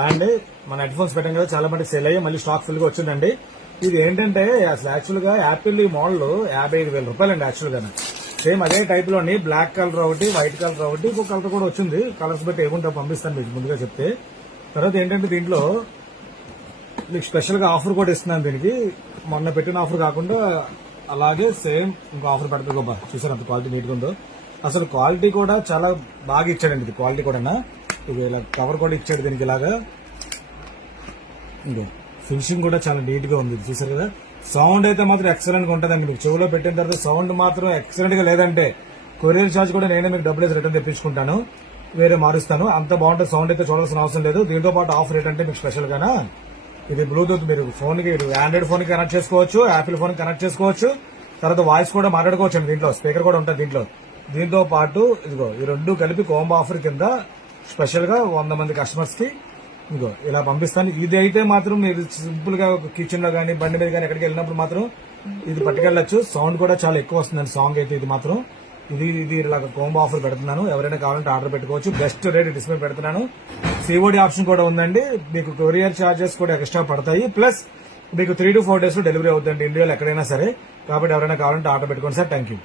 And మన head phones పెట్టాం కదా, చాలా మంది సెల్ అయ్యి మళ్ళీ స్టాక్ ఫుల్ గా వచ్చిందండి. ఇది ఏంటంటే అసలు యాక్చువల్ గా యాపిల్ ఈ మోడల్ 55,000 రూపాయలండి. యాక్చువల్ గా సేమ్ అదే టైప్ లోని బ్లాక్ కలర్ ఒకటి, వైట్ కలర్ ఒకటి, ఇంకో కలర్ కూడా వచ్చింది. కలర్స్ బట్టి ఏముంటో పంపిస్తాను మీకు ముందుగా చెప్తే. తర్వాత ఏంటంటే దీంట్లో మీకు స్పెషల్ గా ఆఫర్ కూడా ఇస్తున్నాను. దీనికి మొన్న పెట్టిన ఆఫర్ కాకుండా అలాగే సేమ్ ఇంకో ఆఫర్ పెడతా గొప్ప. చూసారు అంత క్వాలిటీ నీట్ గా ఉందో. అసలు క్వాలిటీ కూడా చాలా బాగా ఇచ్చాడండి. ఇది క్వాలిటీ కూడా ఇది ఇలా కవర్ కూడా ఇచ్చాడు దీనికి ఇలాగా. ఇంకో ఫినిషింగ్ కూడా చాలా నీట్ గా ఉంది. చూసారు కదా. సౌండ్ అయితే మాత్రం ఎక్సలెంట్ గా ఉంటుందండి. మీకు చెవులో పెట్టిన తర్వాత సౌండ్ మాత్రం ఎక్సలెంట్ గా లేదంటే కొరియర్ ఛార్జ్ కూడా నేనే మీకు డబ్బులు రిటర్న్ తెప్పించుకుంటాను, వేరే మారుస్తాను. అంత బాగుంటుంది. సౌండ్ అయితే చూడాల్సిన అవసరం లేదు. దీంతో పాటు ఆఫర్ ఏంటంటే మీకు స్పెషల్ గానా ఇది బ్లూటూత్ మీరు ఫోన్ కి, ఆండ్రాయిడ్ ఫోన్ కి కనెక్ట్ చేసుకోవచ్చు, యాపిల్ ఫోన్ కి కనెక్ట్ చేసుకోవచ్చు. తర్వాత వాయిస్ కూడా మాట్లాడుకోవచ్చు అండి. దీంట్లో స్పీకర్ కూడా ఉంటుంది దీంట్లో. దీంతో పాటు ఇదిగో ఈ రెండు కలిపి కోంబో ఆఫర్ కింద స్పెషల్ గా 100 మంది కస్టమర్స్ కి ఇదిగో ఇలా పంపిస్తాను. ఇది అయితే మాత్రం మీరు సింపుల్ గా కిచెన్ లో గానీ బండి మీద కానీ ఎక్కడికి వెళ్ళినప్పుడు మాత్రం ఇది పట్టుకెళ్ళచ్చు. సౌండ్ కూడా చాలా ఎక్కువ వస్తుందండి సాంగ్ అయితే. ఇది మాత్రం ఇది ఇలాగ కోంబో ఆఫర్ పెడుతున్నాను. ఎవరైనా కావాలంటే ఆర్డర్ పెట్టుకోవచ్చు. బెస్ట్ రేట్ డిస్ప్లే పెడుతున్నాను. సిఓడి ఆప్షన్ కూడా ఉందండి. మీకు కొరియర్ ఛార్జెస్ కూడా ఎక్స్ట్రా పడతాయి. ప్లస్ మీకు 3 to 4 days లో డెలివరీ అవుతుందండి ఇండియాలో ఎక్కడైనా సరే. కాబట్టి ఎవరైనా కావాలంటే ఆర్డర్ పెట్టుకోండి సార్. Thank you.